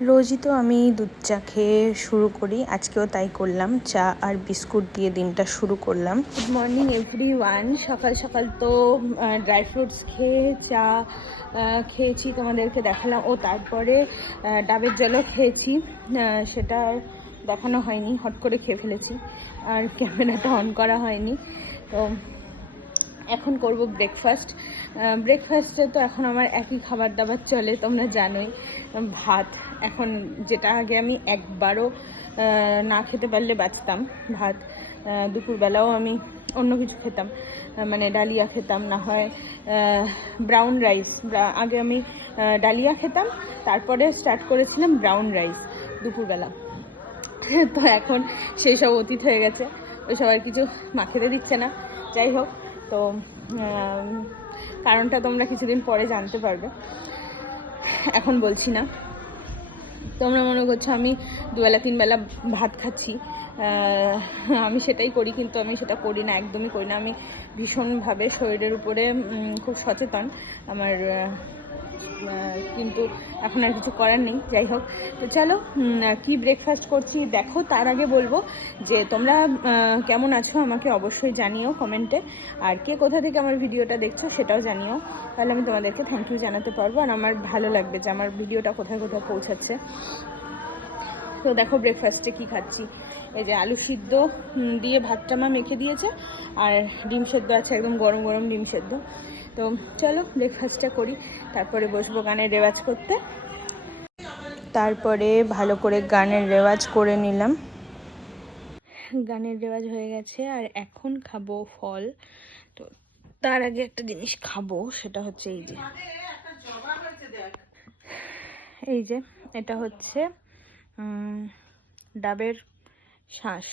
রোজই তো আমি দুধ চা খেয়ে শুরু করি, আজকেও তাই করলাম। চা আর বিস্কুট দিয়ে দিনটা শুরু করলাম। Good morning everyone. সকাল সকাল তো ড্রাই ফ্রুটস খেয়ে চা খেয়েছি, তোমাদেরকে দেখালাম। ও তারপরে ডাবের জলও খেয়েছি, সেটা দেখানো হয়নি, হট করে খেয়ে ফেলেছি আর ক্যামেরাটা অন করা হয়নি। তো এখন করব ব্রেকফাস্ট। ব্রেকফাস্টে তো এখন আমার একই খাবার দাবার চলে, তোমরা জানোই, ভাত। এখন যেটা আগে আমি একবারও না খেতে পারলে বাঁচতাম, ভাত। দুপুরবেলাও আমি অন্য কিছু খেতাম, মানে ডালিয়া খেতাম, না হয় ব্রাউন রাইস। আগে আমি ডালিয়া খেতাম, তারপরে স্টার্ট করেছিলাম ব্রাউন রাইস দুপুরবেলা। তো এখন সেই সব অতীত হয়ে গেছে, ওই সব আর কিছু মা খেতে দিচ্ছে না। যাই হোক, তো কারণটা তোমরা কিছুদিন পরে জানতে পারবে, এখন বলছি না। তোমরা মনে করছো আমি দুবেলা তিনবেলা ভাত খাচ্ছি, আমি সেটাই করি, কিন্তু আমি সেটা করি না, একদমই করি না। আমি ভীষণভাবে শরীরের উপরে খুব সচেতন আমার, কিন্তু এখন আর কিছু করার নেই। যাই হোক, তো চলো কি ব্রেকফাস্ট করছি দেখো। তার আগে বলবো যে তোমরা কেমন আছো আমাকে অবশ্যই জানিও কমেন্টে, আর কে কোথা থেকে আমার ভিডিওটা দেখছো সেটাও জানিও, তাহলে আমি তোমাদেরকে থ্যাংক ইউ জানাতে পারবো, আর আমার ভালো লাগবে যে আমার ভিডিওটা কোথায় কোথায় পৌঁছাচ্ছে। তো দেখো ব্রেকফাস্টে কি খাচ্ছি। এই যে আলু সিদ্ধ দিয়ে ভাতটা মা মেখে দিয়েছে, আর ডিম সেদ্ধ আছে, একদম গরম গরম ডিম সেদ্ধ। তো চলো ব্রেকফাস্টটা করি, তারপরে বসবো গানের রেওয়াজ করতে। তারপরে ভালো করে গানের রেওয়াজ করে নিলাম। গানের রেওয়াজ হয়ে গেছে, আর এখন খাবো ফল। তো তার আগে একটা জিনিস খাবো, সেটা হচ্ছে এই যে এটা হচ্ছে ডাবের শাঁস।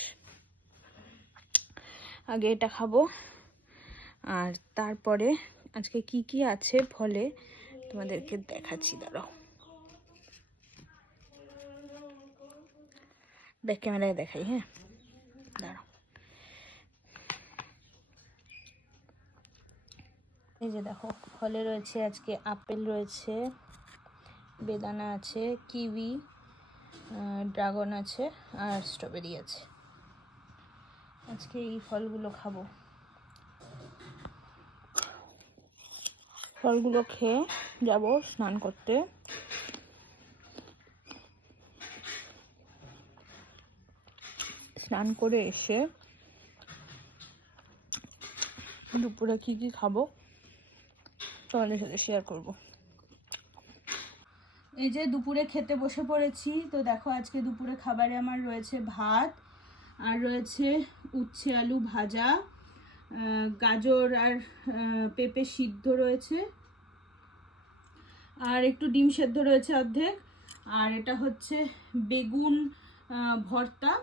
আগে এটা খাবো, আর তারপরে আজকে কি কি আছে ফলে তোমাদেরকে দেখাচ্ছি। দাঁড়াও, ব্যাক ক্যামেরায় দেখাই। হ্যাঁ, দাঁড়াও। এই যে দেখো, ফলে রয়েছে আজকে আপেল রয়েছে, বেদানা আছে, কিউই, ড্রাগন আছে, আর স্ট্রবেরি আছে। আজকে এই ফলগুলো খাবো। ফলগুলো খেয়ে যাব স্নান করতে। স্নান করে এসে দুপুরে কি কি খাবো তোমাদের সাথে শেয়ার করব। এই যে দুপুরে খেতে বসে পড়েছি। তো দেখো, আজকে দুপুরে খাবারে আমার রয়েছে ভাত, আর রয়েছে উচ্ছে আলু ভাজা, গাজর আর পেঁপে সিদ্ধ রয়েছে, আর একটু ডিম সেদ্ধ রয়েছে অর্ধেক, আর এটা হচ্ছে বেগুন ভর্তা,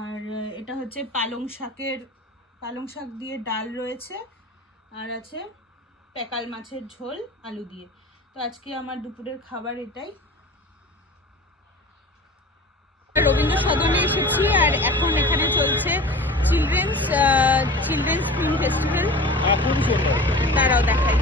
আর এটা হচ্ছে পালং শাক দিয়ে ডাল রয়েছে, আর আছে প্যাকাল মাছের ঝোল আলু দিয়ে। তো আজকে আমার দুপুরের খাবার এটাই। রবীন্দ্র সদনে এসেছি, আর এখন এখানে চলছে চিলড্রেন্স ফিল্ম ফেস্টিভ্যাল। তারাও দেখাই।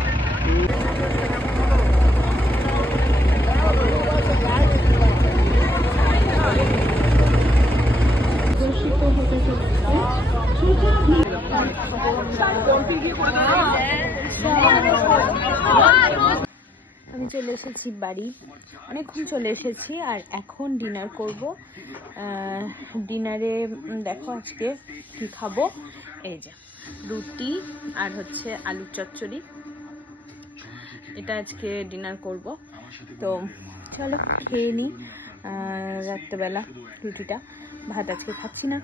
আমি চলে এসেছি বাড়ি, অনেকক্ষণ চলে এসেছি, আর এখন ডিনার করব। ডিনারে দেখো আজকে কি খাবো। এই যে রুটি আর হচ্ছে আলুর চচ্চড়ি, এটা আজকে ডিনার করব। তো চলো খেয়ে নিই রাত্রেবেলা রুটিটা। ভাত আজকে খাচ্ছি না,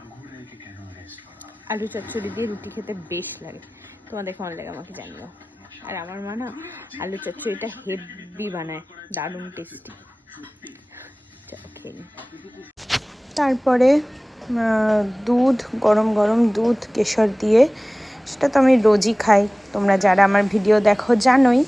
আলু চচ্চড়ি দিয়ে রুটি খেতে বেশ লাগে। তোমাদের কেমন লাগে আমাকে জানিও। আর আমার মা না আলু চচ্চড়িটা হেভি বানায়, দারুণ টেস্টি। চলো খেয়ে নিই। তারপরে দুধ, গরম গরম দুধ কেশর দিয়ে, সেটা তো আমি রোজই খাই, তোমরা যারা আমার ভিডিও দেখো জানোই।